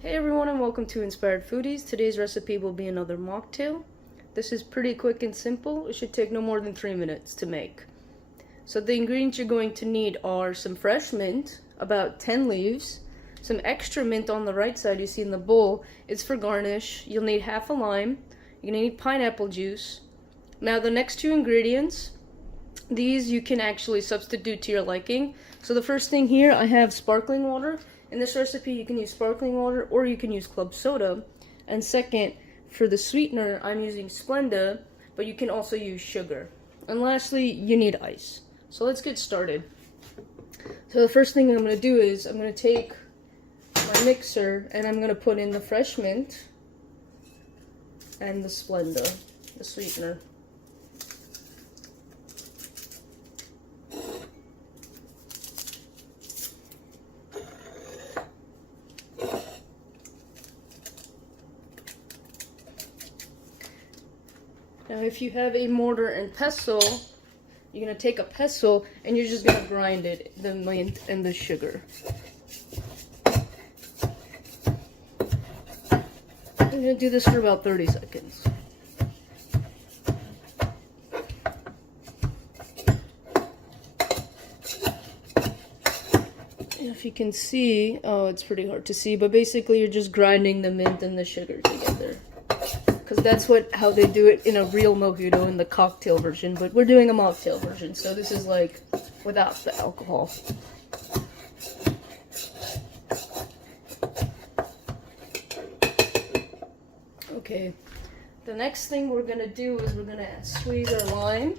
Hey everyone and welcome to Inspired Foodies. Today's recipe will be another mocktail. This is pretty quick and simple. It should take no more than 3 minutes to make. So the ingredients you're going to need are some fresh mint, about 10 leaves, some extra mint on the right side you see in the bowl. It's for garnish. You'll need half a lime. You're going to need pineapple juice. Now the next two ingredients, these you can actually substitute to your liking. So the first thing here, I have sparkling water. In this recipe, you can use sparkling water or you can use club soda. And second, for the sweetener, I'm using Splenda, but you can also use sugar. And lastly, you need ice. So let's get started. So the first thing I'm going to do is I'm going to take my mixer and I'm going to put in the fresh mint and the Splenda, the sweetener. Now if you have a mortar and pestle, you're going to take a pestle and you're just going to grind it, the mint and the sugar. I'm going to do this for about 30 seconds. And if you can see, oh, it's pretty hard to see, but basically you're just grinding the mint and the sugar together. Because that's how they do it in a real mojito in the cocktail version, but we're doing a mocktail version, so this is like without the alcohol. Okay, the next thing we're gonna do is we're gonna squeeze our lime.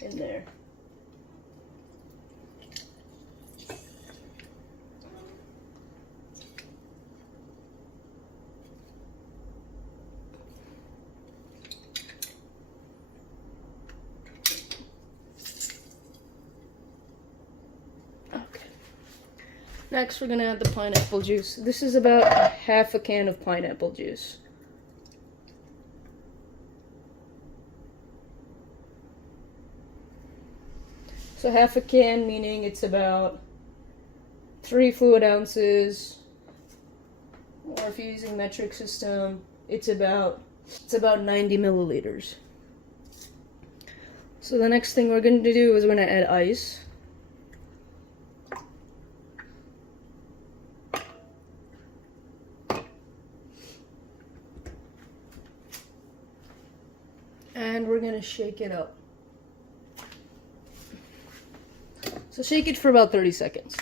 In there. Next, we're going to add the pineapple juice. This is about half a can of pineapple juice. So half a can meaning it's about 3 fluid ounces, or if you're using metric system, it's about 90 milliliters. So the next thing we're going to do is we're going to add ice. And we're going to shake it up. So shake it for about 30 seconds.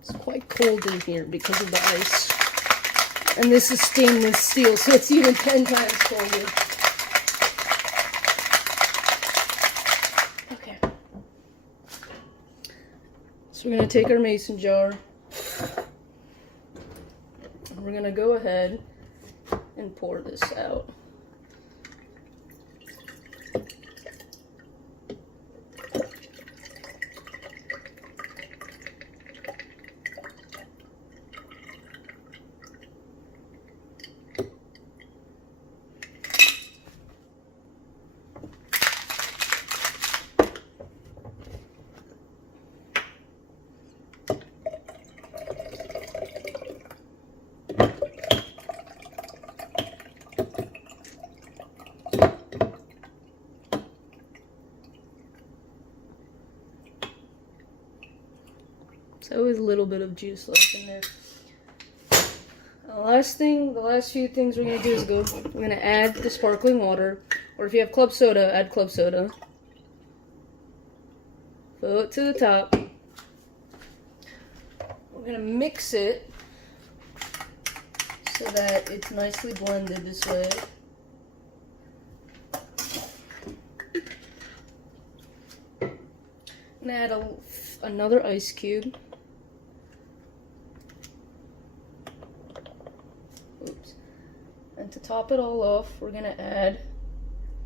It's quite cold in here because of the ice. And this is stainless steel, so it's even 10 times colder. So we're going to take our mason jar, and we're going to go ahead and pour this out. So always a little bit of juice left in there. The last few things we're going to do is we're going to add the sparkling water, or if you have club soda, add club soda. Fill it to the top. We're going to mix it so that it's nicely blended this way. I'm going to add another ice cube. Oops. And to top it all off, we're going to add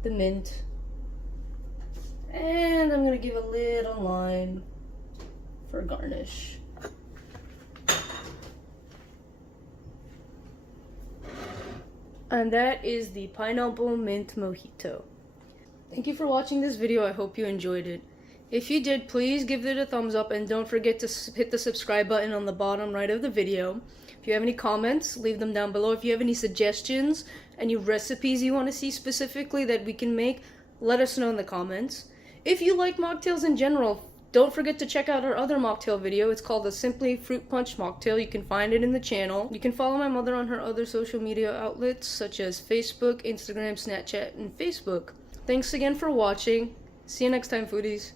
the mint. And I'm going to give a little lime for garnish. And that is the pineapple mint mojito. Thank you for watching this video. I hope you enjoyed it. If you did, please give it a thumbs up and don't forget to hit the subscribe button on the bottom right of the video. If you have any comments, leave them down below. If you have any suggestions, any recipes you want to see specifically that we can make, let us know in the comments. If you like mocktails in general, don't forget to check out our other mocktail video. It's called the Simply Fruit Punch Mocktail. You can find it in the channel. You can follow my mother on her other social media outlets such as Facebook, Instagram, Snapchat, and Facebook. Thanks again for watching. See you next time, foodies.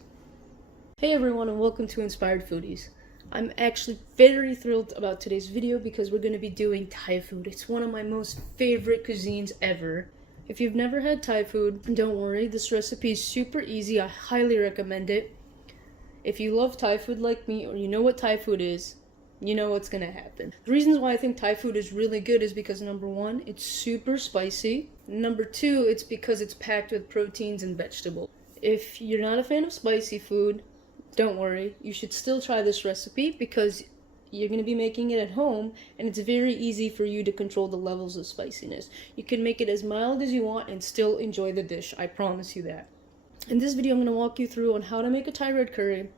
Hey everyone, and welcome to Inspired Foodies. I'm actually very thrilled about today's video because we're going to be doing Thai food. It's one of my most favorite cuisines ever. If you've never had Thai food, don't worry, this recipe is super easy. I highly recommend it. If you love Thai food like me, or you know what Thai food is, you know what's gonna happen. The reasons why I think Thai food is really good is because number one, it's super spicy. Number two, it's because it's packed with proteins and vegetables. If you're not a fan of spicy food, don't worry. You should still try this recipe because you're gonna be making it at home and it's very easy for you to control the levels of spiciness. You can make it as mild as you want and still enjoy the dish. I promise you that. In this video, I'm going to walk you through on how to make a Thai red curry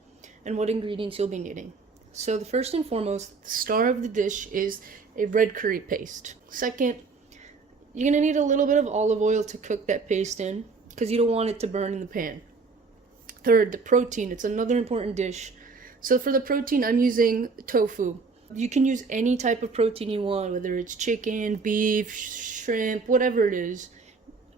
and what ingredients you'll be needing. So the first and foremost, the star of the dish is a red curry paste. Second, you're going to need a little bit of olive oil to cook that paste in because you don't want it to burn in the pan. Third, the protein. It's another important dish. So for the protein, I'm using tofu. You can use any type of protein you want, whether it's chicken, beef, shrimp, whatever it is.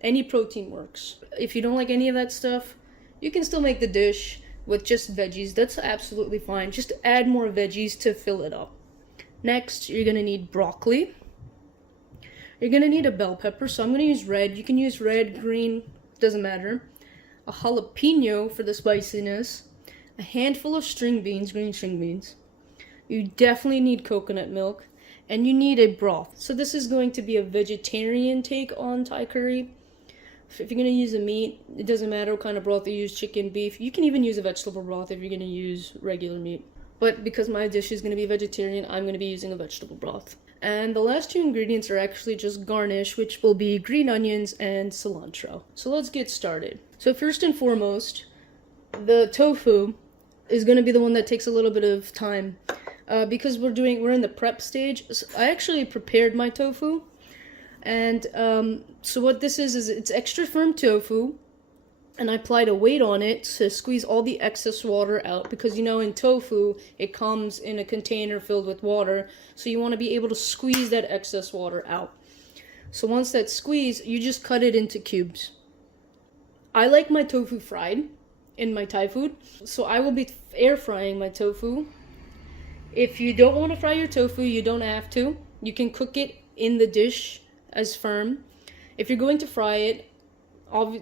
Any protein works. If you don't like any of that stuff, you can still make the dish with just veggies. That's absolutely fine. Just add more veggies to fill it up. Next, you're going to need broccoli. You're going to need a bell pepper, so I'm going to use red. You can use red, green, doesn't matter. A jalapeno for the spiciness. A handful of string beans, green string beans. You definitely need coconut milk. And you need a broth. So this is going to be a vegetarian take on Thai curry. If you're going to use a meat, it doesn't matter what kind of broth you use, chicken, beef. You can even use a vegetable broth if you're going to use regular meat. But because my dish is going to be vegetarian, I'm going to be using a vegetable broth. And the last two ingredients are actually just garnish, which will be green onions and cilantro. So let's get started. So first and foremost, the tofu is going to be the one that takes a little bit of time. Because we're in the prep stage. So I actually prepared my tofu. And so what this is it's extra firm tofu, and I applied a weight on it to squeeze all the excess water out, because you know in tofu it comes in a container filled with water, so you want to be able to squeeze that excess water out. So once that's squeezed, you just cut it into cubes. I like my tofu fried in my Thai food, so I will be air frying my tofu. If you don't want to fry your tofu, you don't have to. You can cook it in the dish as firm. If you're going to fry it,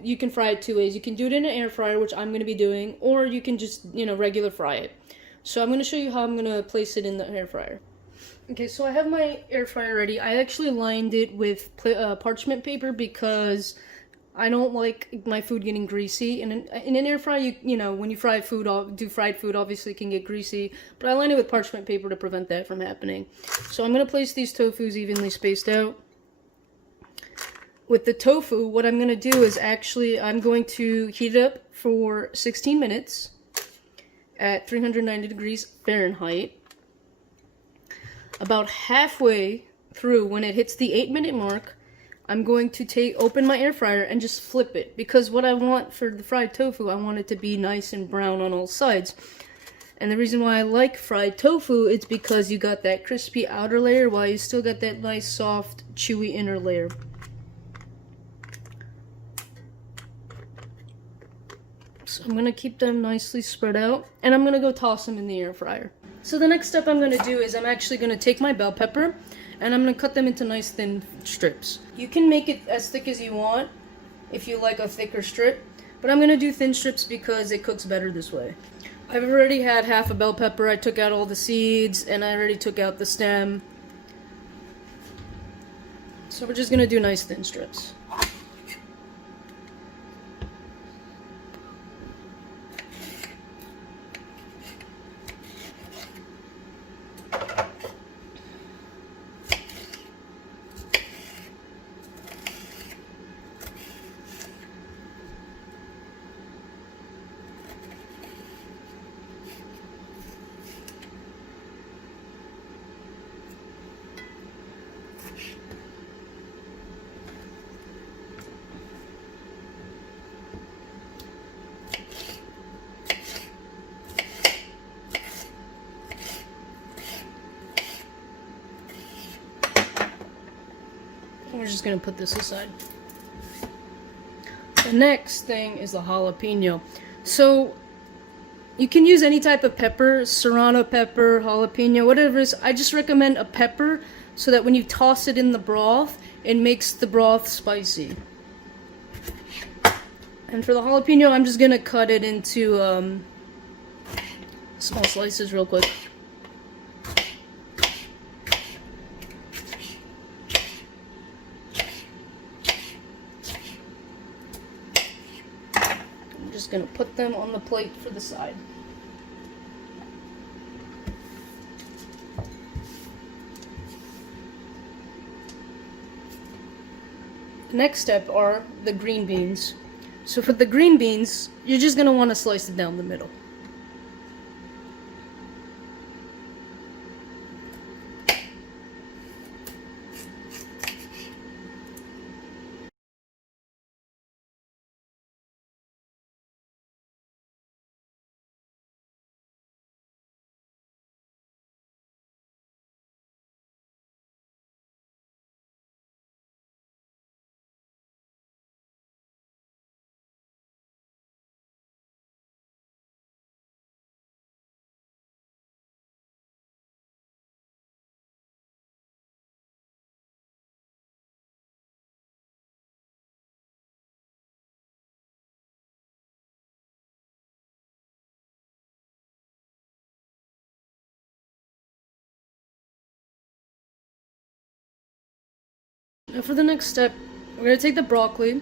you can fry it two ways. You can do it in an air fryer, which I'm going to be doing, or you can just, regular fry it. So I'm going to show you how I'm going to place it in the air fryer. Okay, so I have my air fryer ready. I actually lined it with parchment paper because I don't like my food getting greasy. And in an air fryer, when you fry food, fried food, obviously it can get greasy. But I lined it with parchment paper to prevent that from happening. So I'm going to place these tofus evenly spaced out. With the tofu, what I'm going to do is I'm going to heat it up for 16 minutes at 390 degrees Fahrenheit. About halfway through, when it hits the 8-minute mark, I'm going to open my air fryer and just flip it. Because what I want for the fried tofu, I want it to be nice and brown on all sides. And the reason why I like fried tofu is because you got that crispy outer layer while you still got that nice, soft, chewy inner layer. So I'm going to keep them nicely spread out, and I'm going to go toss them in the air fryer. So the next step I'm going to do is I'm actually going to take my bell pepper, and I'm going to cut them into nice thin strips. You can make it as thick as you want if you like a thicker strip, but I'm going to do thin strips because it cooks better this way. I've already had half a bell pepper. I took out all the seeds, and I already took out the stem. So we're just going to do nice thin strips. We're just gonna put this aside. The next thing is the jalapeno. So you can use any type of pepper, serrano pepper, jalapeno, whatever it is. I just recommend a pepper so that when you toss it in the broth, it makes the broth spicy. And for the jalapeno, I'm just gonna cut it into small slices real quick. I'm just gonna put them on the plate for the side. The next step are the green beans. So for the green beans, you're just gonna want to slice it down the middle. Now for the next step, we're going to take the broccoli,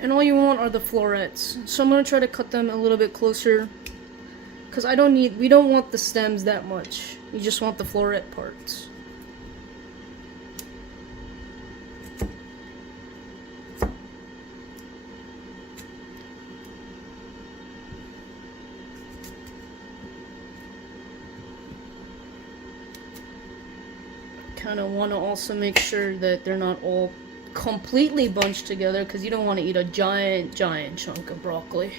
and all you want are the florets. So I'm going to try to cut them a little bit closer, because we don't want the stems that much. You just want the floret parts. Kind of want to also make sure that they're not all completely bunched together, because you don't want to eat a giant chunk of broccoli.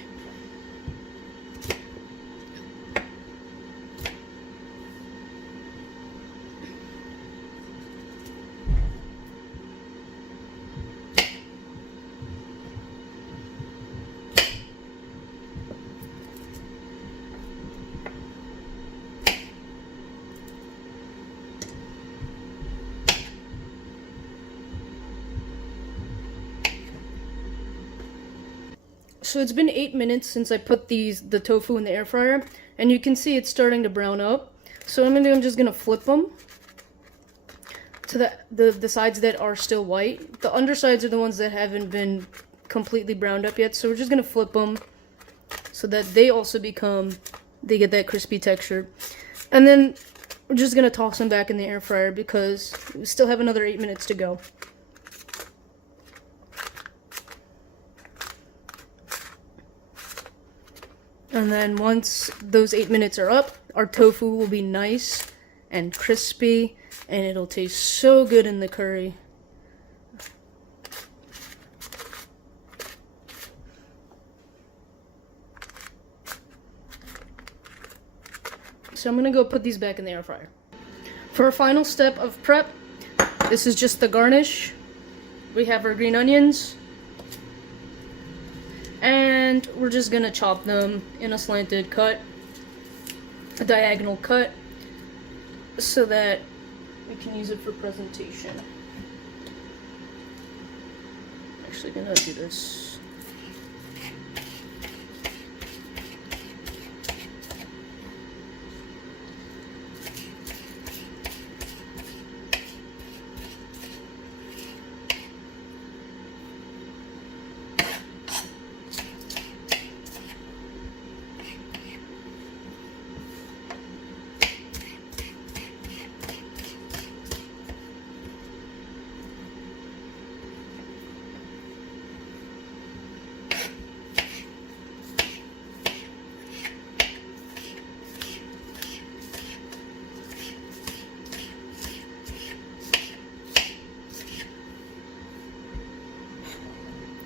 So it's been 8 minutes since I put the tofu in the air fryer, and you can see it's starting to brown up. So what I'm just gonna flip them to the sides that are still white. The undersides are the ones that haven't been completely browned up yet. So we're just gonna flip them so that they get that crispy texture. And then we're just gonna toss them back in the air fryer because we still have another 8 minutes to go. And then once those 8 minutes are up, our tofu will be nice and crispy, and it'll taste so good in the curry. So I'm gonna go put these back in the air fryer. For our final step of prep, this is just the garnish. We have our green onions. And we're just gonna chop them in a slanted cut, a diagonal cut, so that we can use it for presentation. I'm actually gonna do this.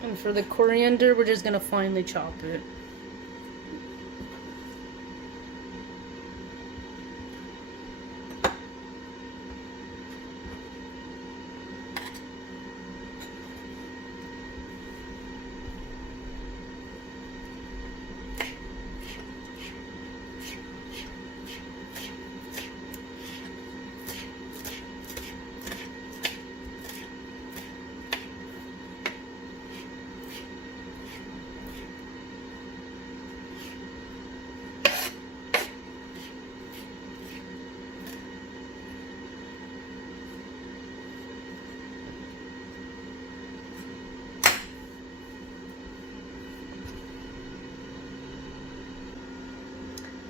And for the coriander, we're just gonna finely chop it.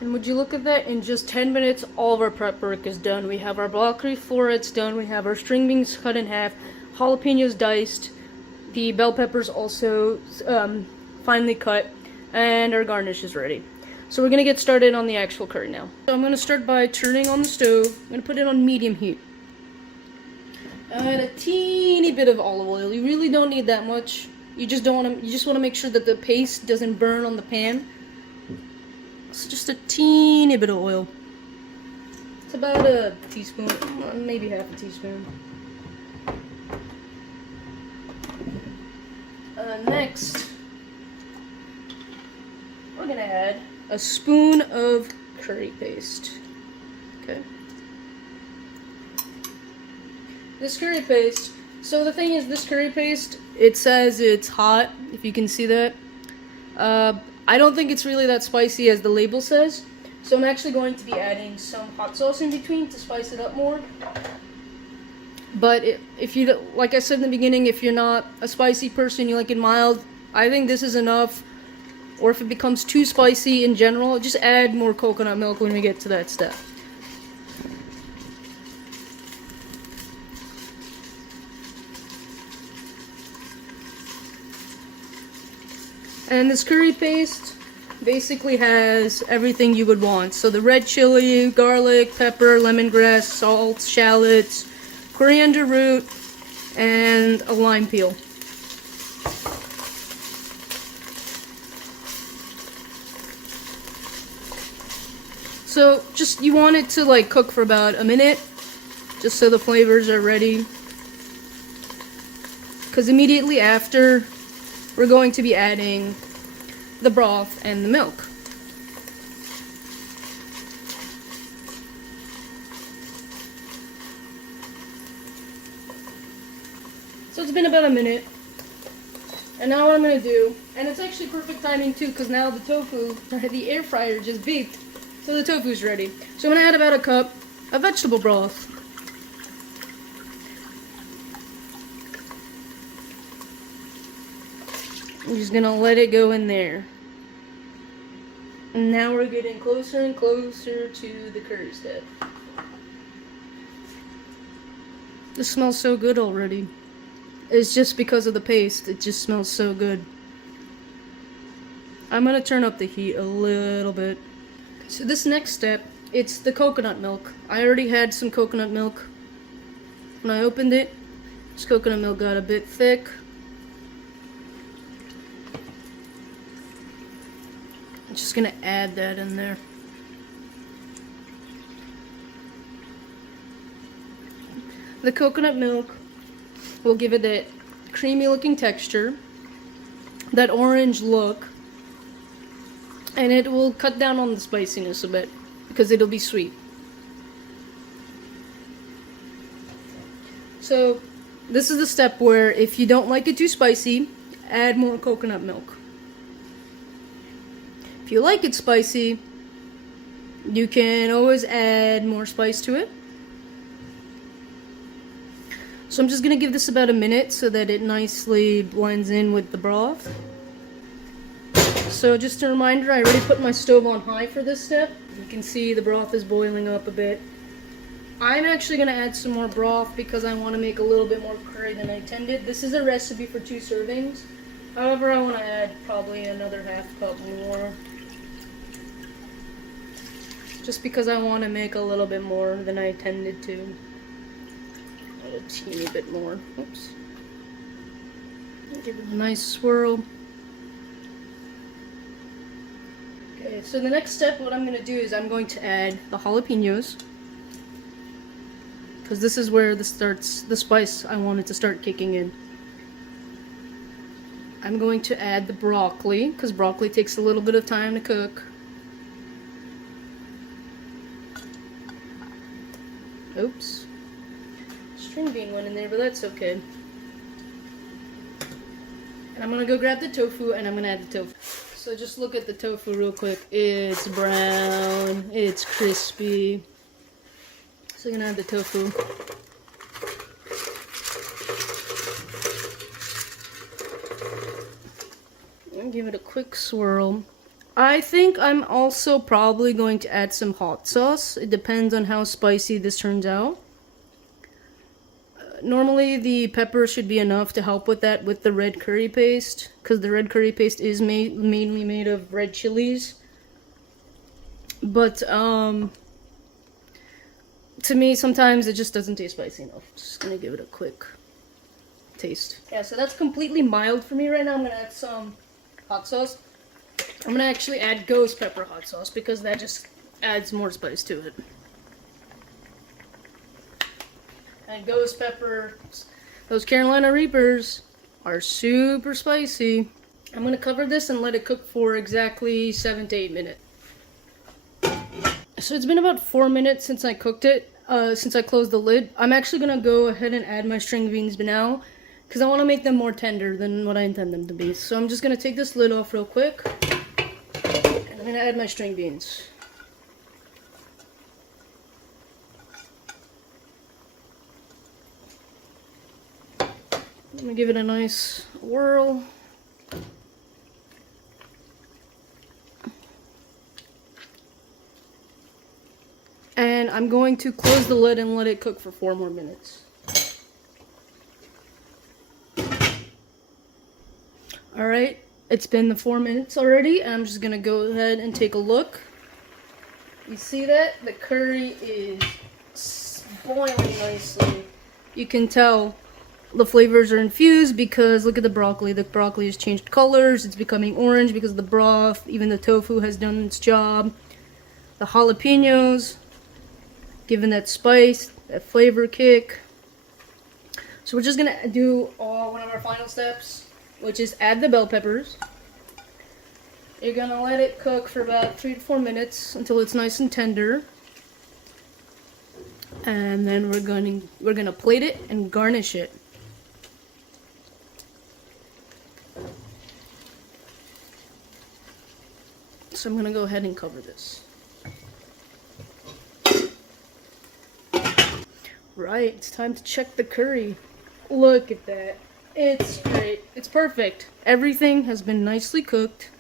And would you look at that, in just 10 minutes, all of our prep work is done. We have our broccoli florets done, we have our string beans cut in half, jalapenos diced, the bell peppers also finely cut, and our garnish is ready. So we're going to get started on the actual curry now. So I'm going to start by turning on the stove. I'm going to put it on medium heat. Add a teeny bit of olive oil. You really don't need that much. You just want to make sure that the paste doesn't burn on the pan. So just a teeny bit of oil. It's about a teaspoon, maybe half a teaspoon. Next, we're gonna add a spoon of curry paste. Okay. This curry paste, so the thing is, this curry paste, it says it's hot, if you can see that. I don't think it's really that spicy as the label says, so I'm actually going to be adding some hot sauce in between to spice it up more. But if you, like I said in the beginning, if you're not a spicy person, you like it mild, I think this is enough. Or if it becomes too spicy in general, just add more coconut milk when we get to that step. And this curry paste basically has everything you would want. So the red chili, garlic, pepper, lemongrass, salt, shallots, coriander root, and a lime peel. So just, you want it to like cook for about a minute, just so the flavors are ready. Because immediately after, we're going to be adding the broth and the milk. So it's been about a minute. And now what I'm going to do, and it's actually perfect timing too, because now the tofu, the air fryer just beeped, so the tofu's ready. So I'm going to add about a cup of vegetable broth. I'm just going to let it go in there. And now we're getting closer and closer to the curry step. This smells so good already. It's just because of the paste. It just smells so good. I'm going to turn up the heat a little bit. So this next step, it's the coconut milk. I already had some coconut milk. When I opened it, this coconut milk got a bit thick. I'm just gonna add that in there. The coconut milk will give it that creamy looking texture, that orange look, and it will cut down on the spiciness a bit because it'll be sweet. So this is the step where if you don't like it too spicy, add more coconut milk. If you like it spicy, you can always add more spice to it. So I'm just going to give this about a minute so that it nicely blends in with the broth. So just a reminder, I already put my stove on high for this step. You can see the broth is boiling up a bit. I'm actually going to add some more broth because I want to make a little bit more curry than I intended. This is a recipe for 2 servings. However, I want to add probably another half cup more. Just because I want to make a little bit more than I intended to. A teeny bit more. Oops. Give it a nice swirl. Okay, so the next step, what I'm going to do is I'm going to add the jalapenos. Because this is where the spice I want it to start kicking in. I'm going to add the broccoli, because broccoli takes a little bit of time to cook. Oops. String bean went in there, but that's okay. And I'm gonna go grab the tofu and I'm gonna add the tofu. So just look at the tofu real quick. It's brown, it's crispy. So I'm gonna add the tofu. And give it a quick swirl. I think I'm also probably going to add some hot sauce. It depends on how spicy this turns out. Normally the pepper should be enough to help with that with the red curry paste, because the red curry paste is mainly made of red chilies. But to me sometimes it just doesn't taste spicy enough. Just gonna give it a quick taste. Yeah, so that's completely mild for me right now. I'm gonna add some hot sauce. I'm gonna actually add ghost pepper hot sauce because that just adds more spice to it. And ghost pepper, those Carolina Reapers are super spicy. I'm gonna cover this and let it cook for exactly 7 to 8 minutes. So it's been about 4 minutes since I cooked it, since I closed the lid. I'm actually gonna go ahead and add my string beans now, because I want to make them more tender than what I intend them to be. So I'm just gonna take this lid off real quick, and I'm gonna add my string beans. I'm gonna give it a nice whirl. And I'm going to close the lid and let it cook for 4 more minutes. Alright, it's been the 4 minutes already, and I'm just gonna go ahead and take a look. You see that? The curry is boiling nicely. You can tell the flavors are infused because look at the broccoli. The broccoli has changed colors. It's becoming orange because of the broth. Even the tofu has done its job. The jalapenos, given that spice, that flavor kick. So we're just gonna do one of our final steps, which is add the bell peppers. You're gonna let it cook for about 3 to 4 minutes until it's nice and tender. And then we're gonna plate it and garnish it. So I'm gonna go ahead and cover this. Right, it's time to check the curry. Look at that. It's great. It's perfect. Everything has been nicely cooked.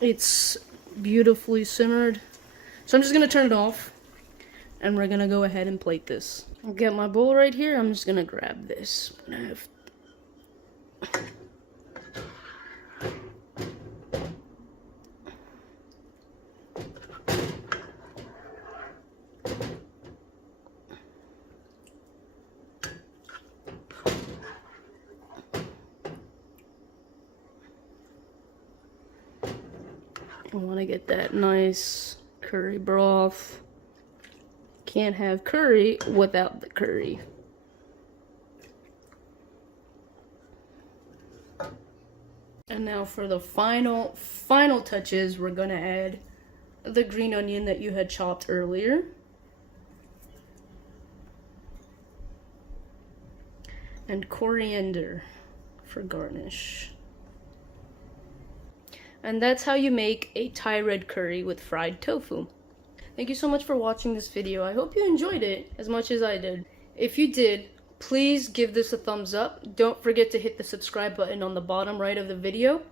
It's beautifully simmered. So I'm just gonna turn it off, and we're gonna go ahead and plate this. I'll get my bowl right here. I'm just gonna grab this. I want to get that nice curry broth. Can't have curry without the curry. And now for the final touches, we're gonna add the green onion that you had chopped earlier. And coriander for garnish. And that's how you make a Thai red curry with fried tofu. Thank you so much for watching this video. I hope you enjoyed it as much as I did. If you did, please give this a thumbs up. Don't forget to hit the subscribe button on the bottom right of the video.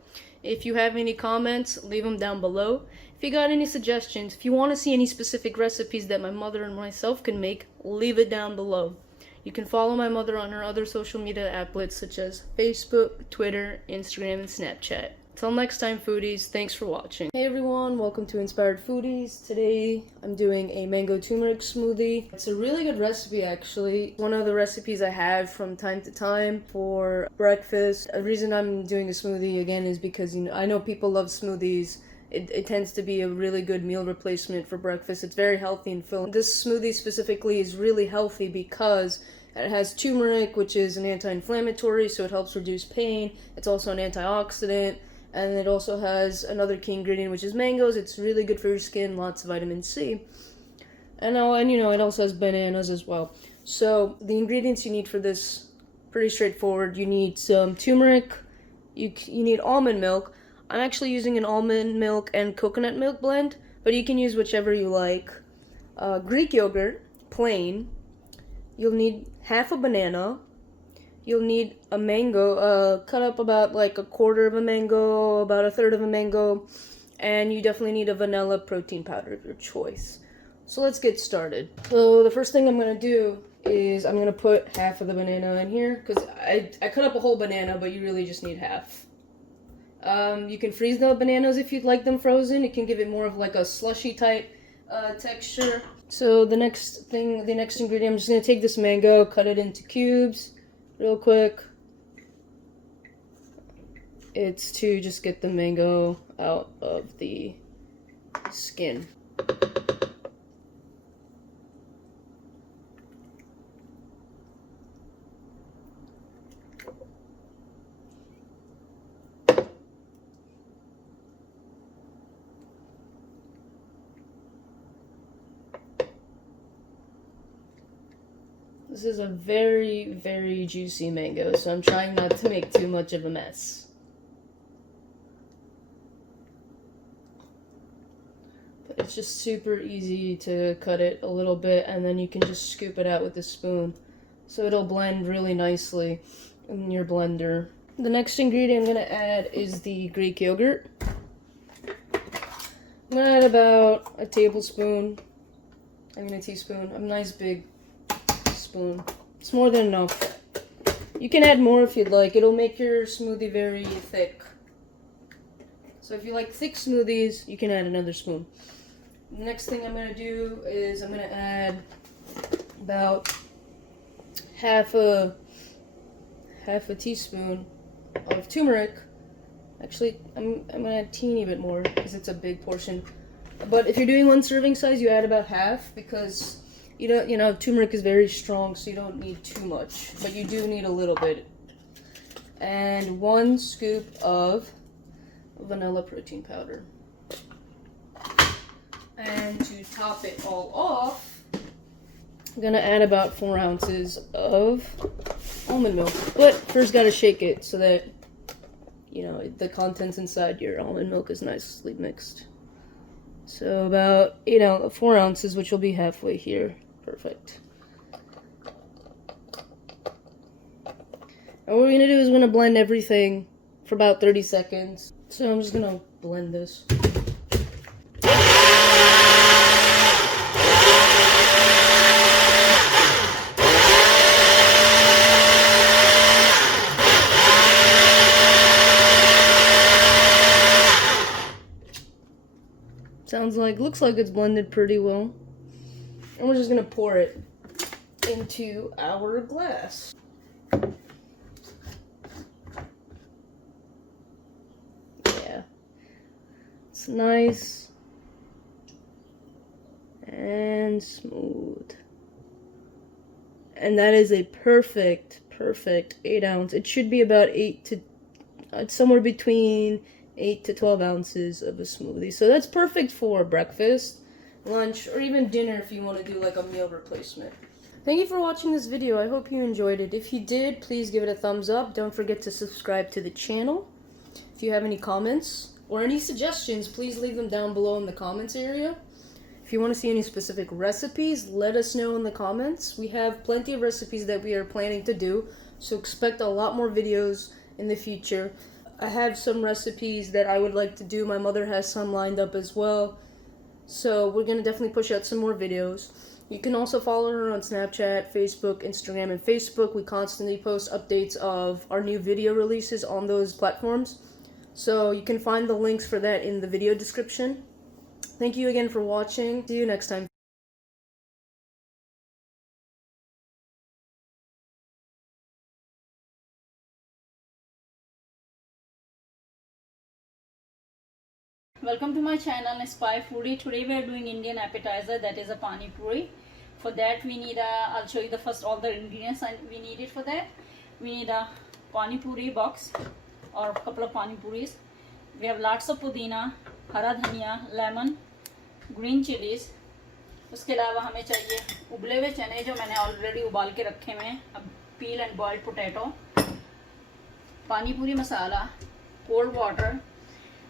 If you have any comments, leave them down below. If you got any suggestions, if you want to see any specific recipes that my mother and myself can make, leave it down below. You can follow my mother on her other social media outlets such as Facebook, Twitter, Instagram, and Snapchat. Till next time, foodies, thanks for watching. Hey everyone, welcome to Inspired Foodies. Today I'm doing a mango turmeric smoothie. It's a really good recipe actually. One of the recipes I have from time to time for breakfast. The reason I'm doing a smoothie again is because I know people love smoothies. It tends to be a really good meal replacement for breakfast. It's very healthy and filling. This smoothie specifically is really healthy because it has turmeric, which is an anti-inflammatory, so it helps reduce pain. It's also an antioxidant. And it also has another key ingredient, which is mangoes. It's really good for your skin, lots of vitamin C. And it also has bananas as well. So the ingredients you need for this, pretty straightforward. You need some turmeric, you need almond milk. I'm actually using an almond milk and coconut milk blend, but you can use whichever you like. Greek yogurt, plain. You'll need half a banana. you'll need a mango, cut up about like a quarter of a mango, about a third of a mango, and you definitely need a vanilla protein powder of your choice. So let's get started. So the first thing I'm gonna do is I'm gonna put half of the banana in here, because I cut up a whole banana, but you really just need half. You can freeze the bananas if you'd like them frozen. It can give it more of like a slushy type texture. So the next ingredient, I'm just gonna take this mango, cut it into cubes real quick. It's to just get the mango out of the skin. This is a very, very juicy mango, so I'm trying not to make too much of a mess. But it's just super easy to cut it a little bit, and then you can just scoop it out with a spoon. So it'll blend really nicely in your blender. The next ingredient I'm going to add is the Greek yogurt. I'm going to add about a teaspoon, a nice big spoon. It's more than enough. You can add more if you'd like. It'll make your smoothie very thick. So if you like thick smoothies, you can add another spoon. The next thing I'm going to do is I'm going to add about half a teaspoon of turmeric. Actually, I'm going to add a teeny bit more because it's a big portion. But if you're doing one serving size, you add about half, because you know, turmeric is very strong, so you don't need too much, but you do need a little bit. And 1 scoop of vanilla protein powder. And to top it all off, I'm gonna add about 4 ounces of almond milk. But first gotta shake it so that, you know, the contents inside your almond milk is nicely mixed. So about 4 ounces, which will be halfway here. Perfect. And what we're gonna do is we're gonna blend everything for about 30 seconds. So I'm just gonna blend this. Looks like it's blended pretty well. And we're just gonna pour it into our glass. Yeah. It's nice and smooth. And that is a perfect 8 ounce. It should be about somewhere between 8 to 12 ounces of a smoothie. So that's perfect for breakfast, lunch, or even dinner if you want to do like a meal replacement. Thank you for watching this video. I hope you enjoyed it. If you did, please give it a thumbs up. Don't forget to subscribe to the channel. If you have any comments or any suggestions, please leave them down below in the comments area. If you want to see any specific recipes, let us know in the comments. We have plenty of recipes that we are planning to do, so expect a lot more videos in the future. I have some recipes that I would like to do. My mother has some lined up as well. So we're going to definitely push out some more videos. You can also follow her on Snapchat, Facebook, Instagram, and Facebook. We constantly post updates of our new video releases on those platforms. So you can find the links for that in the video description. Thank you again for watching. See you next time. Welcome to my channel Spy Foodie. Today we are doing Indian appetizer, that is a Pani Puri. For that we need I'll show you the first all the ingredients and we need it for that. We need a Pani Puri box or a couple of Pani Puris. We have lots of pudina, हरा धनिया, lemon, green chilies. उसके अलावा हमें चाहिए उबले हुए चने जो मैंने ऑलरेडी उबाल के रखे हुए हैं. अब peel and boiled potato, Pani Puri masala, cold water,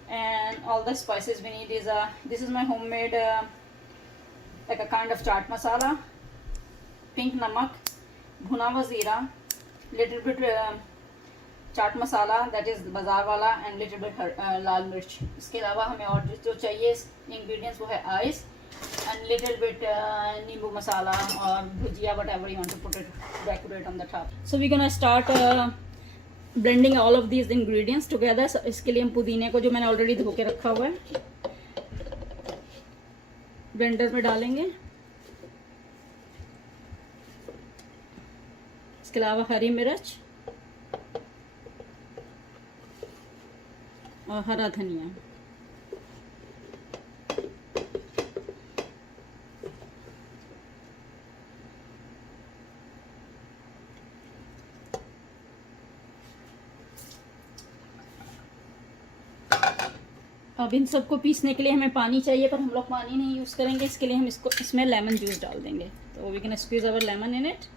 and all the spices we need is this is my homemade like a kind of chaat masala, pink namak, bhuna hua zeera, little bit chaat masala that is बाज़ार वाला, and little bit लाल मिर्च। इसके अलावा हमें और जो चाहिए ingredients वो है आइस एंड लिटिल बिट नींबू मसाला और भुजिया, whatever you want to put it decorate on the top. So we gonna start blending all of these ingredients together. इसके लिए हम पुदीने को, जो मैंने ऑलरेडी धो के रखा हुआ है, ब्लेंडर में डालेंगे। इसके अलावा हरी मिर्च और हरा धनिया। अब इन सबको पीसने के लिए हमें पानी चाहिए, पर हम लोग पानी नहीं यूज़ करेंगे। इसके लिए हम इसमें लेमन जूस डाल देंगे। तो we can squeeze our lemon in it.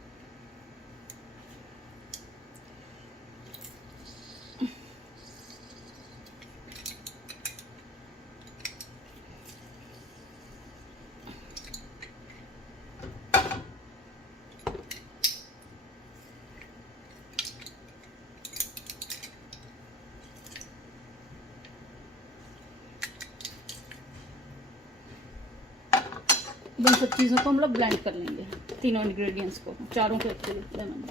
इन सब चीज़ों को हम लोग ब्लेंड कर लेंगे, तीनों इंग्रेडिएंट्स को, चारों को लेमन।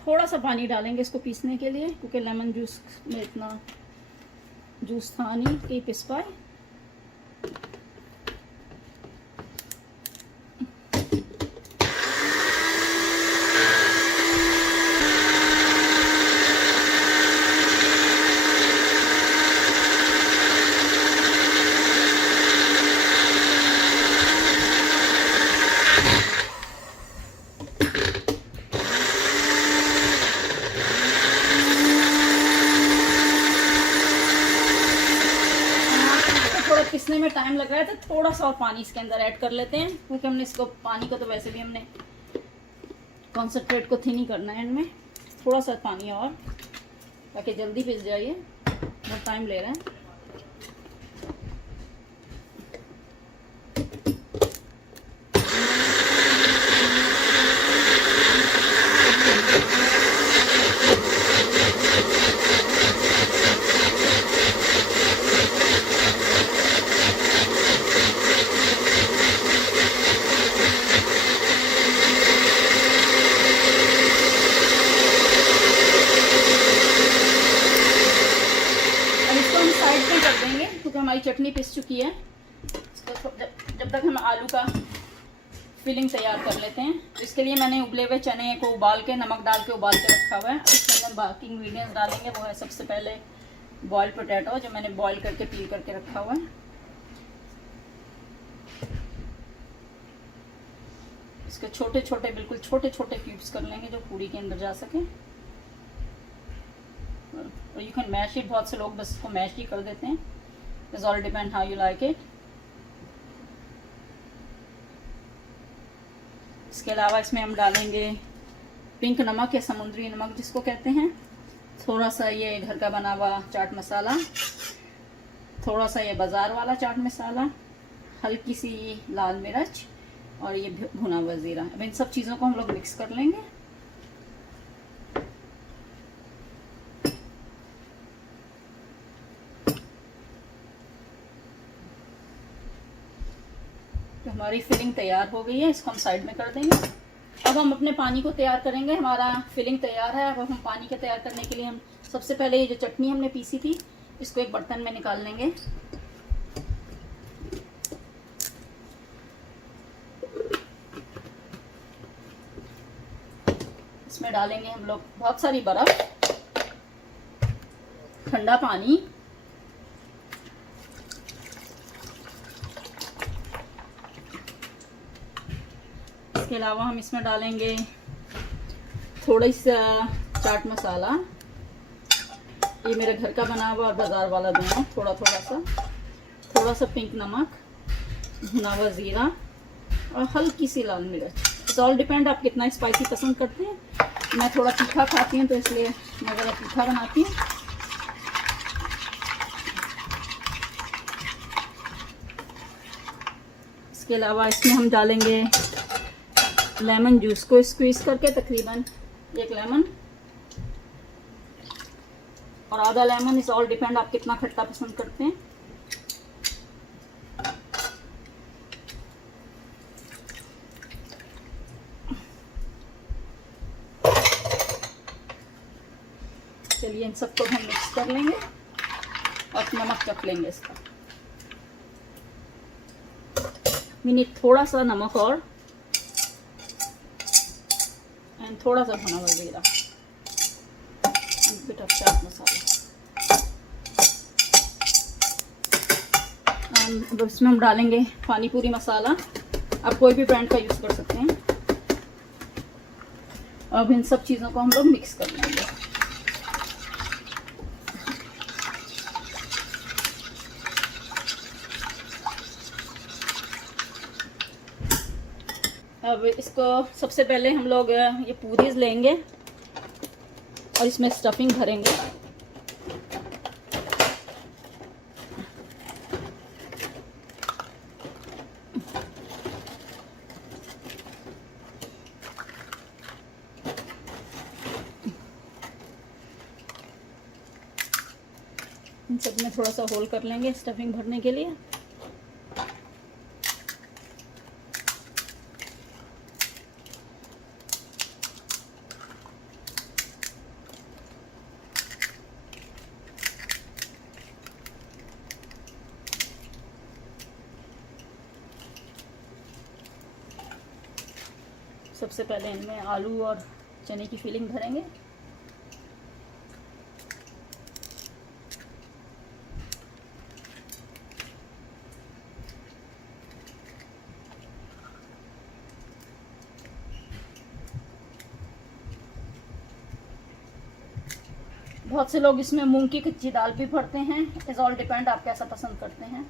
थोड़ा सा पानी डालेंगे इसको पीसने के लिए, क्योंकि लेमन जूस में इतना जूस था नहीं कि पिस पाए। पिसने में टाइम लग रहा है, तो थोड़ा सा और पानी इसके अंदर ऐड कर लेते हैं, क्योंकि हमने इसको पानी को तो वैसे भी हमने कॉन्सेंट्रेट को थिन ही करना है। इनमें थोड़ा सा पानी और, ताकि जल्दी पिस जाइए, बहुत टाइम ले रहा है। हमारी चटनी पिस चुकी है। इसको जब तक हम आलू का फिलिंग तैयार कर लेते हैं। तो इसके लिए मैंने उबले हुए चने को उबाल के, नमक डाल के उबाल के रखा हुआ है। इसके अंदर बाकी इंग्रेडिएंट्स डालेंगे। वो है सबसे पहले बॉइल्ड पोटैटो, जो मैंने बॉईल करके पील करके रखा हुआ है। इसके छोटे छोटे, बिल्कुल छोटे छोटे क्यूब्स कर लेंगे, जो पूरी के अंदर जा सके। और यू कैन मैश इट, बहुत से लोग बस इसको मैश ही कर देते हैं। It's all depend how you like it. इसके अलावा इसमें हम डालेंगे पिंक नमक या समुद्री नमक जिसको कहते हैं, थोड़ा सा ये घर का बना हुआ चाट मसाला, थोड़ा सा ये बाज़ार वाला चाट मसाला, हल्की सी लाल मिर्च और ये भुना हुआ ज़ीरा। अब इन सब चीज़ों को हम लोग मिक्स कर लेंगे। तो हमारी फिलिंग तैयार हो गई है, इसको हम साइड में कर देंगे। अब हम अपने पानी को तैयार करेंगे। हमारा फिलिंग तैयार है। अब हम पानी के तैयार करने के लिए हम सबसे पहले ये जो चटनी हमने पीसी थी, इसको एक बर्तन में निकाल लेंगे। इसमें डालेंगे हम लोग बहुत सारी बर्फ, ठंडा पानी, इसके अलावा हम इसमें डालेंगे थोड़ी सा चाट मसाला, ये मेरे घर का बना हुआ और बाजार वाला दोनों, थोड़ा सा पिंक नमक, भुना हुआ ज़ीरा और हल्की सी लाल मिर्च। इट्स ऑल डिपेंड आप कितना स्पाइसी पसंद करते हैं। मैं थोड़ा तीखा खाती हूँ तो इसलिए मैं ज़रा तीखा बनाती हूँ। इसके अलावा इसमें हम डालेंगे लेमन जूस को स्क्वीज़ करके, तकरीबन 1 लेमन और आधा लेमन, इस ऑल डिपेंड आप कितना खट्टा पसंद करते हैं। चलिए इन सबको हम मिक्स कर लेंगे और नमक चख लेंगे इसका। मैंने थोड़ा सा नमक और थोड़ा सा धना वगैरह, बिट ऑफ चाट मसाला। अब इसमें हम डालेंगे पानी पूरी मसाला, आप कोई भी ब्रांड का यूज़ कर सकते हैं। अब इन सब चीज़ों को हम लोग मिक्स कर लेंगे। अब इसको सबसे पहले हम लोग ये पूरीज लेंगे और इसमें स्टफिंग भरेंगे। इन सब में थोड़ा सा होल कर लेंगे स्टफिंग भरने के लिए। सबसे पहले इनमें आलू और चने की फिलिंग भरेंगे। बहुत से लोग इसमें मूंग की कच्ची दाल भी भरते हैं, इज ऑल डिपेंड आप कैसा पसंद करते हैं।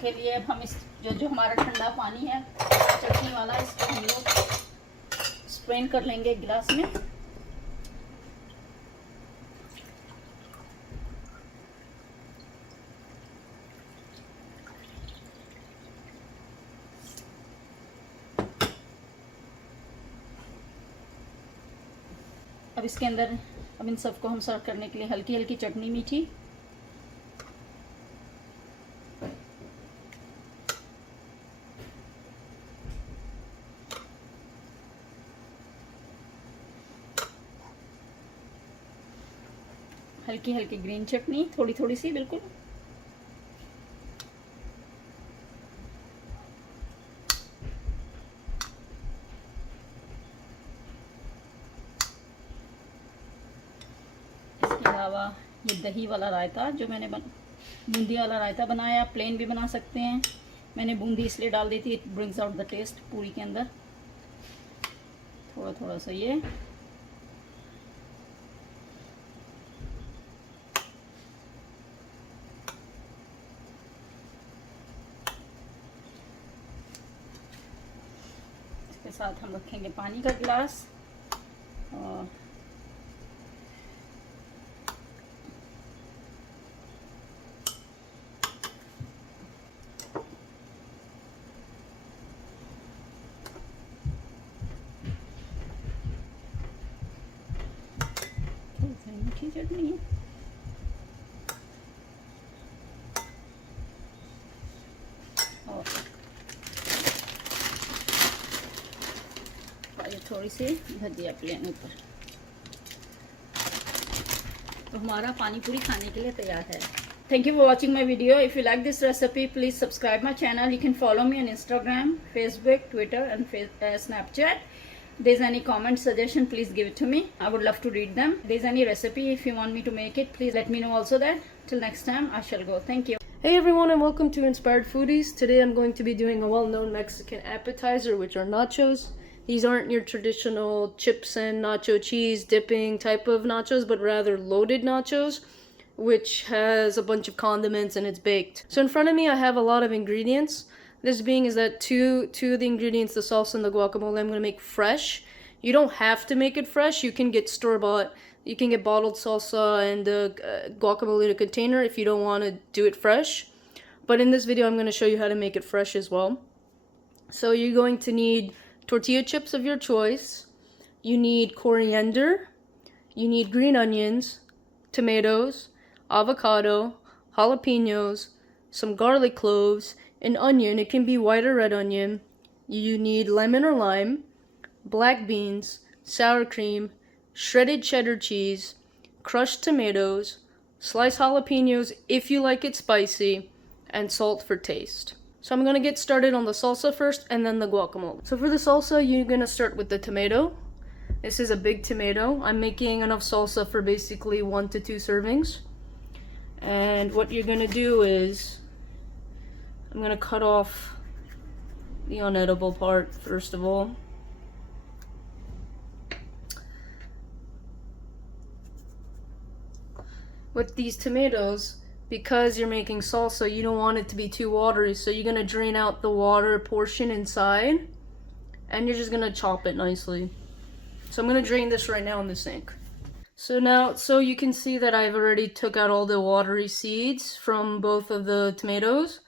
के लिए अब हम इस जो हमारा ठंडा पानी है चटनी वाला, इसको हम लोग स्ट्रेन कर लेंगे एक गिलास में। अब इसके अंदर अब इन सबको हम सर्व करने के लिए हल्की हल्की चटनी मीठी, हल्की हल्की ग्रीन चटनी, थोड़ी थोड़ी सी बिल्कुल, इसके अलावा ये दही वाला रायता जो मैंने बूंदी वाला रायता बनाया, आप प्लेन भी बना सकते हैं। मैंने बूंदी इसलिए डाल दी थी, it brings out the taste पूरी के अंदर। थोड़ा थोड़ा सा ये के साथ हम रखेंगे पानी का गिलास और मीठी चटनी है। थोड़ी सी भजिया प्लेन ऊपर, तो हमारा पानी पूरी खाने के लिए तैयार है। Thank you for watching my video. If you like this recipe, please subscribe my channel. You can follow me on Instagram, Facebook, Twitter and Snapchat. there's any comment suggestion, please give it to me. I would love to read them. If there's any recipe, if you want me to make it, please let me know also that. Till next time, I shall go. Thank you. Hey everyone, and welcome to Inspired Foodies. Today I'm going to be doing a well-known Mexican appetizer, which are nachos. These aren't your traditional chips and nacho cheese dipping type of nachos, but rather loaded nachos, which has a bunch of condiments and it's baked. So in front of me I have a lot of ingredients. This being is that two of the ingredients, the salsa and the guacamole, I'm going to make fresh. You don't have to make it fresh. You can get store-bought. You can get bottled salsa and guacamole in a container if you don't want to do it fresh. But in this video, I'm going to show you how to make it fresh as well. So you're going to need tortilla chips of your choice. You need coriander. You need green onions, tomatoes, avocado, jalapenos, some garlic cloves, an onion. It can be white or red onion. You need lemon or lime, black beans, sour cream, shredded cheddar cheese, crushed tomatoes, sliced jalapenos if you like it spicy, and salt for taste. So I'm gonna get started on the salsa first and then the guacamole. So for the salsa, you're gonna start with the tomato. This is a big tomato. I'm making enough salsa for basically 1 to 2 servings. And what you're gonna do is, I'm gonna cut off the unedible part first of all. With these tomatoes, because you're making salsa, you don't want it to be too watery, so you're gonna drain out the water portion inside and you're just gonna chop it nicely. So I'm gonna drain this right now in the sink. So you can see that I've already took out all the watery seeds from both of the tomatoes.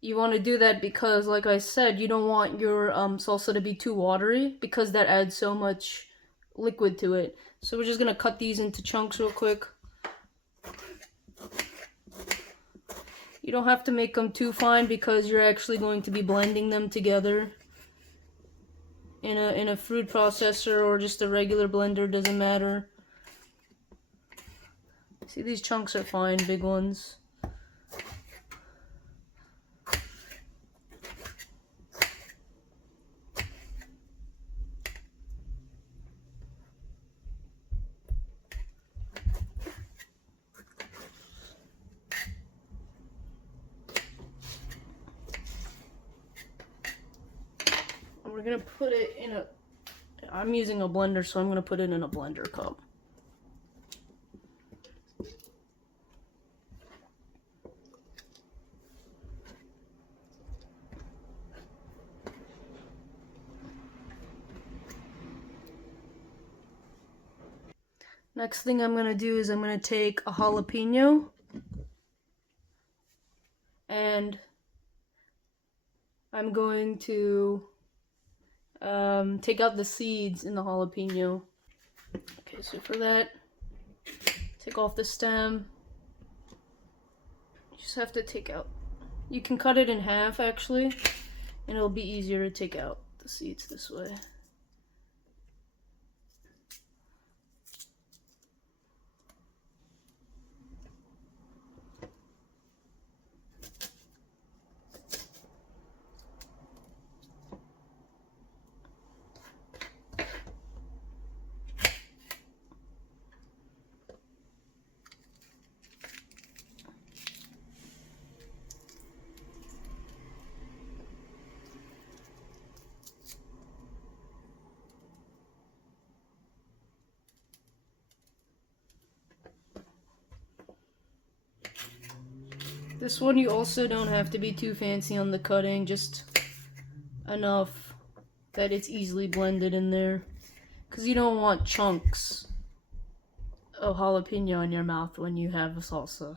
You want to do that because, like I said, you don't want your salsa to be too watery because that adds so much liquid to it. So we're just gonna cut these into chunks real quick. You don't have to make them too fine because you're actually going to be blending them together in a food processor or just a regular blender, doesn't matter. See, these chunks are fine, big ones. We're gonna put it in I'm using a blender, so I'm gonna put it in a blender cup. Next thing I'm gonna do is I'm gonna take a jalapeno and I'm going to take out the seeds in the jalapeno. Okay, so for that, take off the stem. You just have to take out. You can cut it in half actually, and it'll be easier to take out the seeds this way. This one you also don't have to be too fancy on the cutting, just enough that it's easily blended in there. Because you don't want chunks of jalapeno in your mouth when you have a salsa.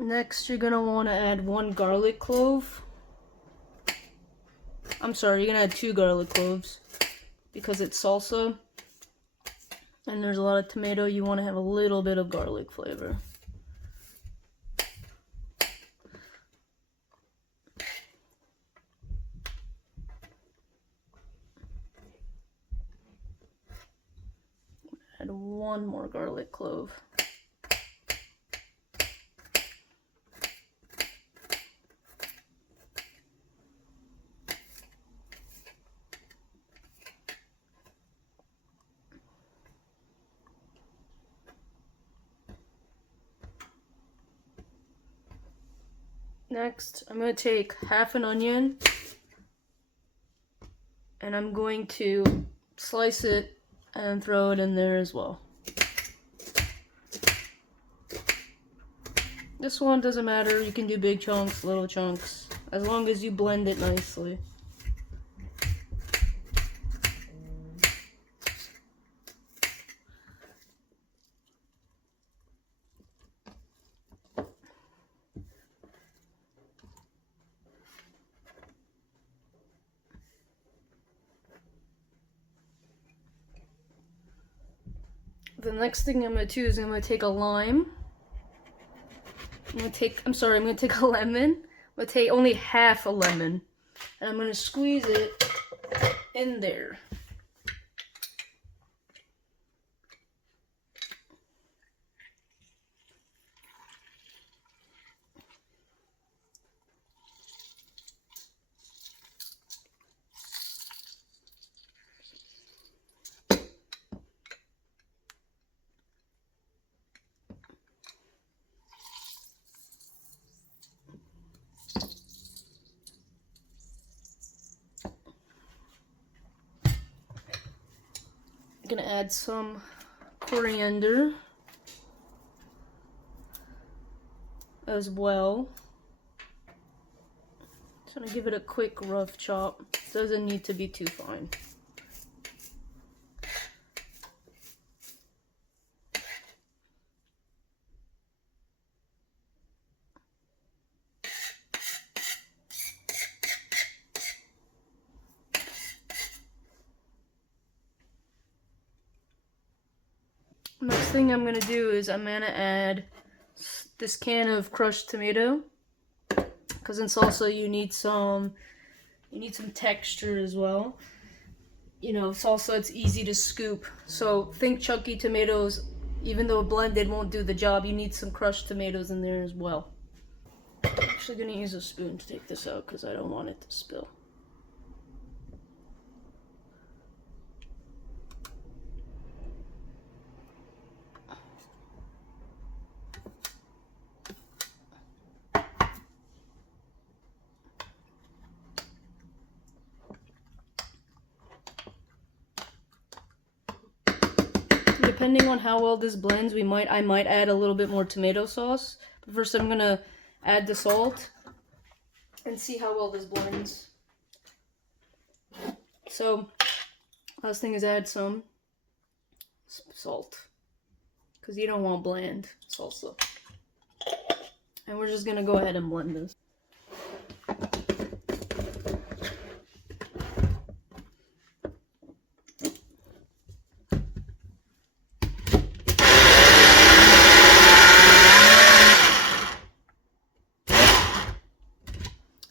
Next, you're gonna want to add 1 garlic clove. I'm sorry, you're gonna add 2 garlic cloves because it's salsa and there's a lot of tomato. You want to have a little bit of garlic flavor. one more garlic clove. Next, I'm going to take half an onion and I'm going to slice it and throw it in there as well. This one doesn't matter, you can do big chunks, little chunks, as long as you blend it nicely. The next thing I'm going to do is I'm going to take a lime. I'm going to take a lemon. I'm going to take only half a lemon. And I'm going to squeeze it in there. I'm gonna add some coriander as well. Just gonna give it a quick rough chop. Doesn't need to be too fine. Next thing I'm gonna do is I'm gonna add this can of crushed tomato, because in salsa you need some texture as well. You know, salsa, it's easy to scoop, so think chunky tomatoes. Even though blended won't do the job, you need some crushed tomatoes in there as well. I'm actually gonna use a spoon to take this out because I don't want it to spill. Depending on how well this blends, I might add a little bit more tomato sauce. But first I'm gonna add the salt and see how well this blends. So, last thing is add some salt, because you don't want bland salsa. And we're just gonna go ahead and blend this.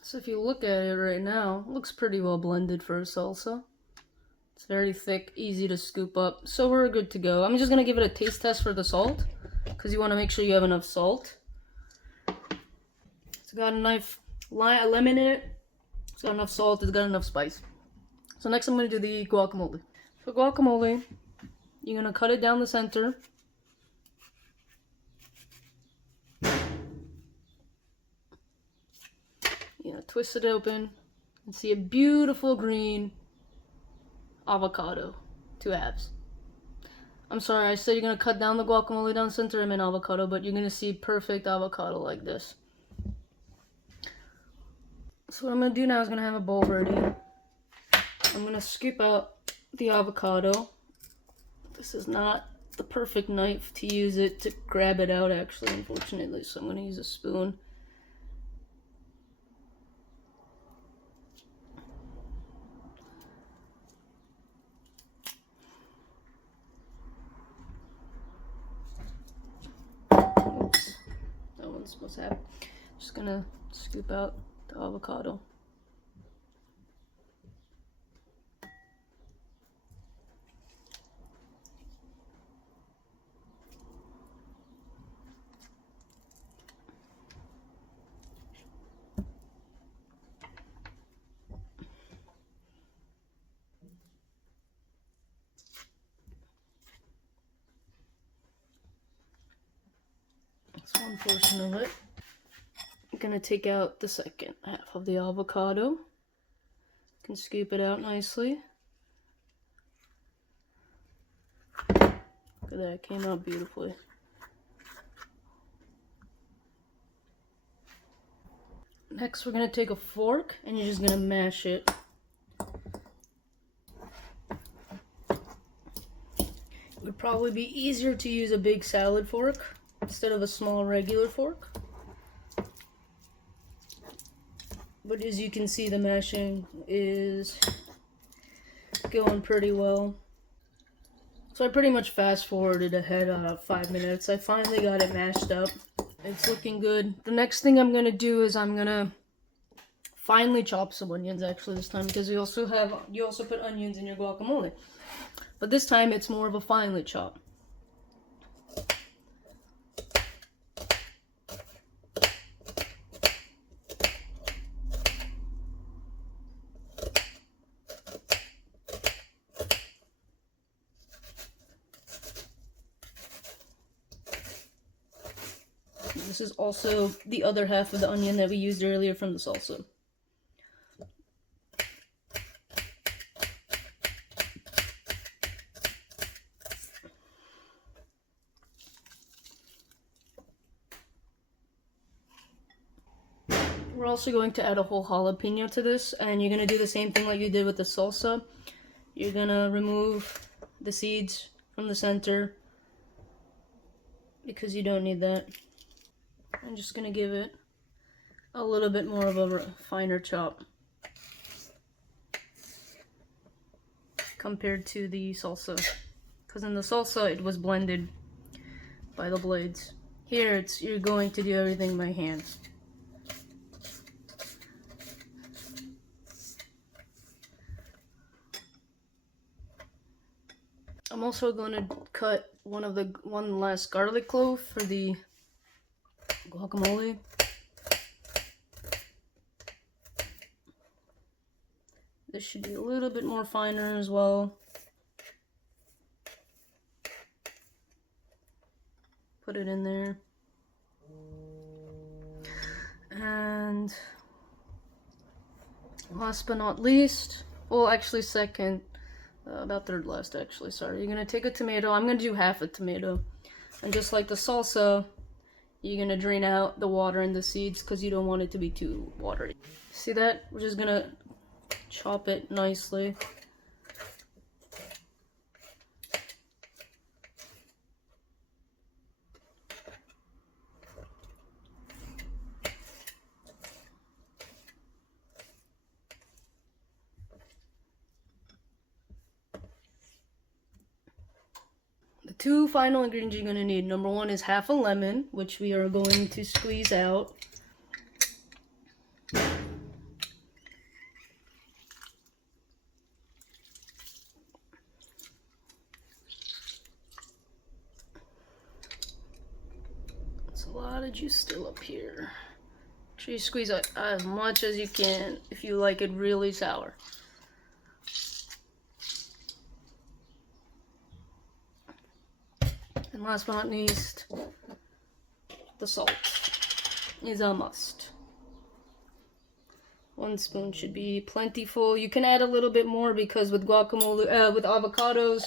So if you look at it right now, it looks pretty well blended for a salsa. It's very thick, easy to scoop up. So we're good to go. I'm just going to give it a taste test for the salt, because you want to make sure you have enough salt. It's got a lemon in it. It's got enough salt. It's got enough spice. So next I'm going to do the guacamole. For guacamole, you're going to cut it down the center. Twist it open and see a beautiful green avocado. 2 halves. I'm sorry, I said you're gonna cut down the guacamole down the center. I meant avocado, but you're gonna see perfect avocado like this. So what I'm gonna do now is gonna have a bowl ready. I'm gonna scoop out the avocado. This is not the perfect knife to use it to grab it out, actually, unfortunately, so I'm gonna use a spoon. What's that? Just gonna scoop out the avocado. That's one portion of it. I'm gonna take out the second half of the avocado. You can scoop it out nicely. Look at that, it came out beautifully. Next, we're gonna take a fork and you're just gonna mash it. It would probably be easier to use a big salad fork instead of a small regular fork. But as you can see, the mashing is going pretty well. So I pretty much fast forwarded ahead 5 minutes. I finally got it mashed up. It's looking good. The next thing I'm gonna do is I'm gonna finely chop some onions actually this time, because you also put onions in your guacamole. But this time it's more of a finely chop. This is also the other half of the onion that we used earlier from the salsa. We're also going to add a whole jalapeno to this, and you're going to do the same thing like you did with the salsa. You're going to remove the seeds from the center because you don't need that. I'm just going to give it a little bit more of a finer chop compared to the salsa, because in the salsa it was blended by the blades. Here you're going to do everything by hand. I'm also going to cut one last garlic clove for the guacamole. This should be a little bit more finer as well. Put it in there. And last but not least, well actually second, about third last actually, sorry. You're gonna take a tomato. I'm gonna do half a tomato. And just like the salsa, you're gonna drain out the water and the seeds because you don't want it to be too watery. See that? We're just gonna chop it nicely. The two final ingredients you're going to need. Number one is half a lemon, which we are going to squeeze out. There's a lot of juice still up here. Make sure you squeeze out as much as you can if you like it really sour. And last but not least, the salt is a must. 1 spoon should be plentiful. You can add a little bit more because with guacamole, with avocados,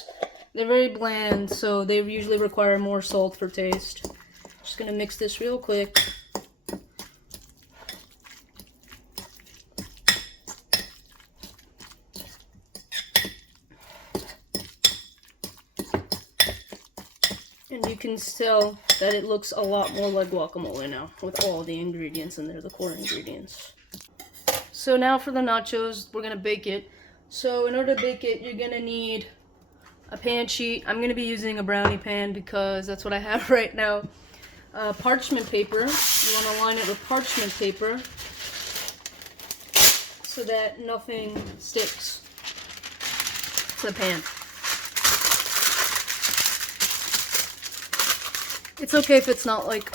they're very bland, so they usually require more salt for taste. Just gonna mix this real quick. And you can tell that it looks a lot more like guacamole now with all the ingredients in there, the core ingredients. So now for the nachos, we're gonna bake it. So in order to bake it, you're gonna need a pan sheet. I'm gonna be using a brownie pan because that's what I have right now. Parchment paper. You wanna line it with parchment paper so that nothing sticks to the pan. It's okay if it's not like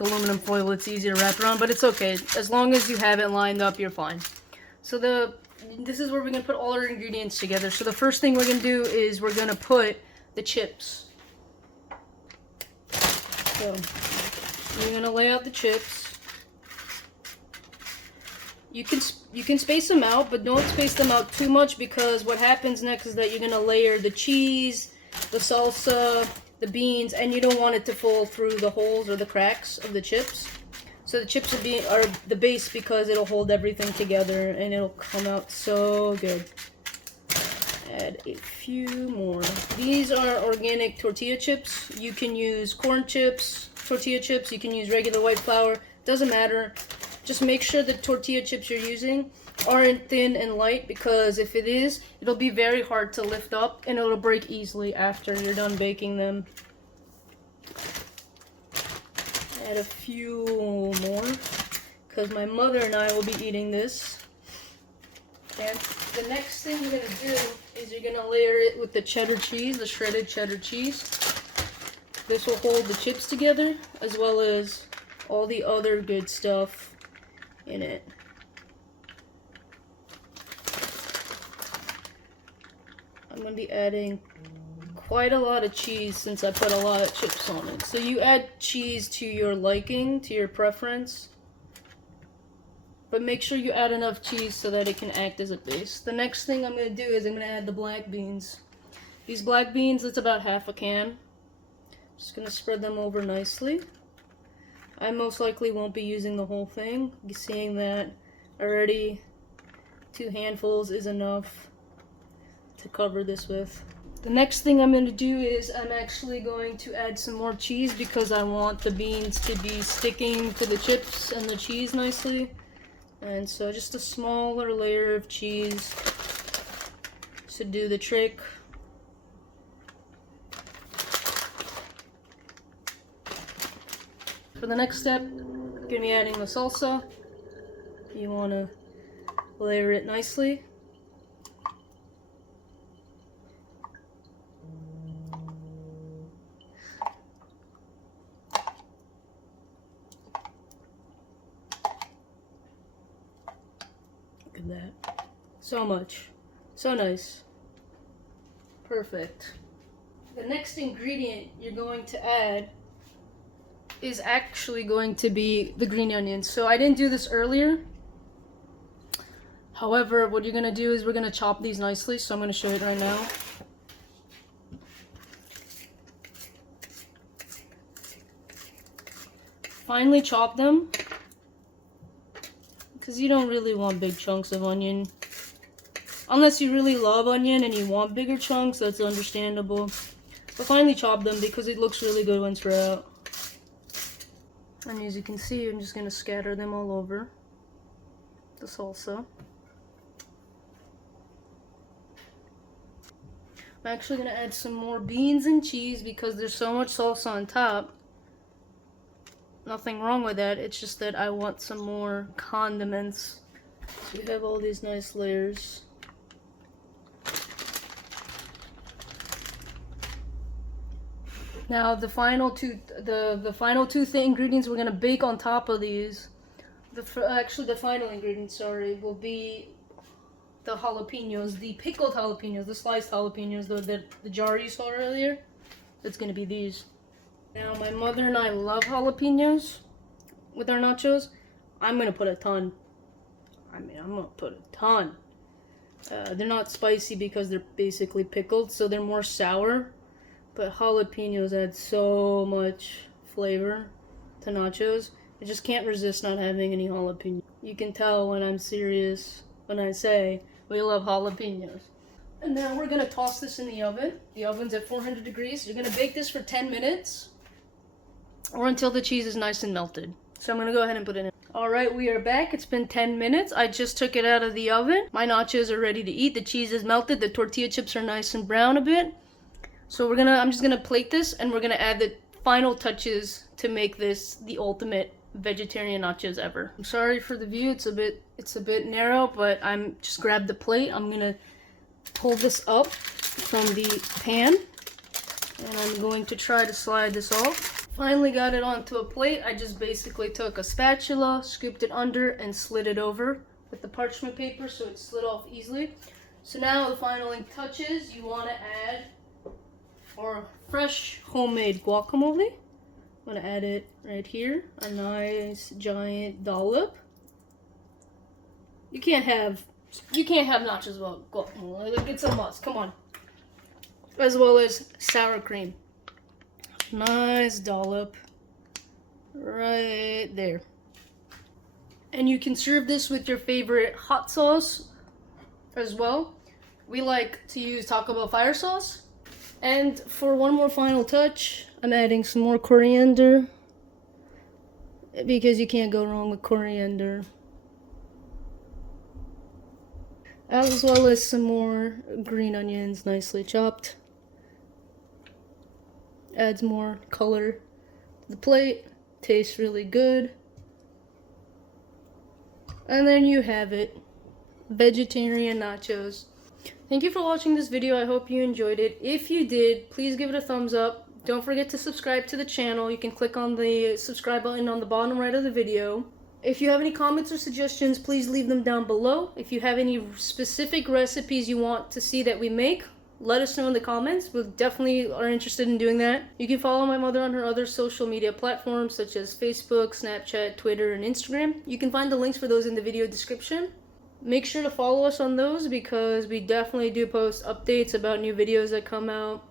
aluminum foil, it's easy to wrap around, but it's okay. As long as you have it lined up, you're fine. So this is where we're gonna put all our ingredients together. So the first thing we're gonna do is we're gonna put the chips. So You're gonna lay out the chips. You can space them out, but don't space them out too much, because what happens next is that you're gonna layer the cheese, the salsa, the beans, and you don't want it to fall through the holes or the cracks of the chips. So the chips are the base, because it'll hold everything together and it'll come out so good. Add a few more. These are organic tortilla chips. You can use corn chips, tortilla chips, you can use regular white flour, doesn't matter. Just make sure the tortilla chips you're using aren't thin and light, because if it is, it'll be very hard to lift up and it'll break easily after you're done baking them. Add a few more, because my mother and I will be eating this. And the next thing you're going to do is you're going to layer it with the cheddar cheese, the shredded cheddar cheese. This will hold the chips together, as well as all the other good stuff in it. I'm going to be adding quite a lot of cheese, since I put a lot of chips on it. So you add cheese to your liking, to your preference. But make sure you add enough cheese so that it can act as a base. The next thing I'm going to do is I'm going to add the black beans. These black beans, it's about half a can. Just going to spread them over nicely. I most likely won't be using the whole thing. You're seeing that already 2 handfuls is enough to cover this with. The next thing I'm going to do is I'm actually going to add some more cheese, because I want the beans to be sticking to the chips and the cheese nicely. And so just a smaller layer of cheese should do the trick. For the next step, I'm going to be adding the salsa. You want to layer it nicely. Look at that. So much. So nice. Perfect. The next ingredient you're going to add is actually going to be the green onions. So I didn't do this earlier. However, what you're going to do is we're going to chop these nicely. So I'm going to show it right now. Finely chop them, because you don't really want big chunks of onion. Unless you really love onion and you want bigger chunks, that's understandable. But finely chop them, because it looks really good once we're out. And as you can see, I'm just going to scatter them all over the salsa. I'm actually going to add some more beans and cheese, because there's so much salsa on top. Nothing wrong with that, it's just that I want some more condiments. So we have all these nice layers. Now the final two ingredients we're gonna bake on top of these. Actually, the final ingredient, sorry, will be the jalapenos, the pickled jalapenos, the sliced jalapenos, the jar you saw earlier. It's gonna be these. Now my mother and I love jalapenos with our nachos. I'm gonna put a ton. I'm gonna put a ton. They're not spicy because they're basically pickled, so they're more sour. But jalapenos add so much flavor to nachos. I just can't resist not having any jalapeno. You can tell when I'm serious when I say we love jalapenos. And now we're gonna toss this in the oven. The oven's at 400 degrees. You're gonna bake this for 10 minutes or until the cheese is nice and melted. So I'm gonna go ahead and put it in. Alright, we are back. It's been 10 minutes. I just took it out of the oven. My nachos are ready to eat. The cheese is melted. The tortilla chips are nice and brown a bit. So I'm just gonna plate this, and we're gonna add the final touches to make this the ultimate vegetarian nachos ever. I'm sorry for the view. It's a bit narrow, but I'm just grabbed the plate. I'm gonna pull this up from the pan, and I'm going to try to slide this off. Finally got it onto a plate. I just basically took a spatula, scooped it under, and slid it over with the parchment paper so it slid off easily. So now the final touches, you want to add our fresh homemade guacamole. I'm gonna add it right here. A nice giant dollop. You can't have nachos without guacamole. Like, it's a must. Come on. As well as sour cream. Nice dollop. Right there. And you can serve this with your favorite hot sauce as well. We like to use Taco Bell fire sauce. And for one more final touch, I'm adding some more coriander, because you can't go wrong with coriander. As well as some more green onions, nicely chopped. Adds more color to the plate. Tastes really good. And then you have it. Vegetarian nachos. Thank you for watching this video. I hope you enjoyed it. If you did, please give it a thumbs up. Don't forget to subscribe to the channel. You can click on the subscribe button on the bottom right of the video. If you have any comments or suggestions, please leave them down below. If you have any specific recipes you want to see that we make, let us know in the comments. We definitely are interested in doing that. You can follow my mother on her other social media platforms such as Facebook, Snapchat, Twitter, and Instagram. You can find the links for those in the video description. Make sure to follow us on those because we definitely do post updates about new videos that come out.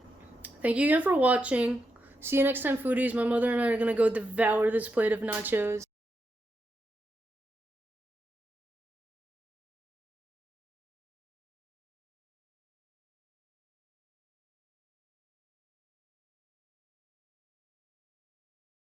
Thank you again for watching. See you next time, foodies. My mother and I are gonna go devour this plate of nachos.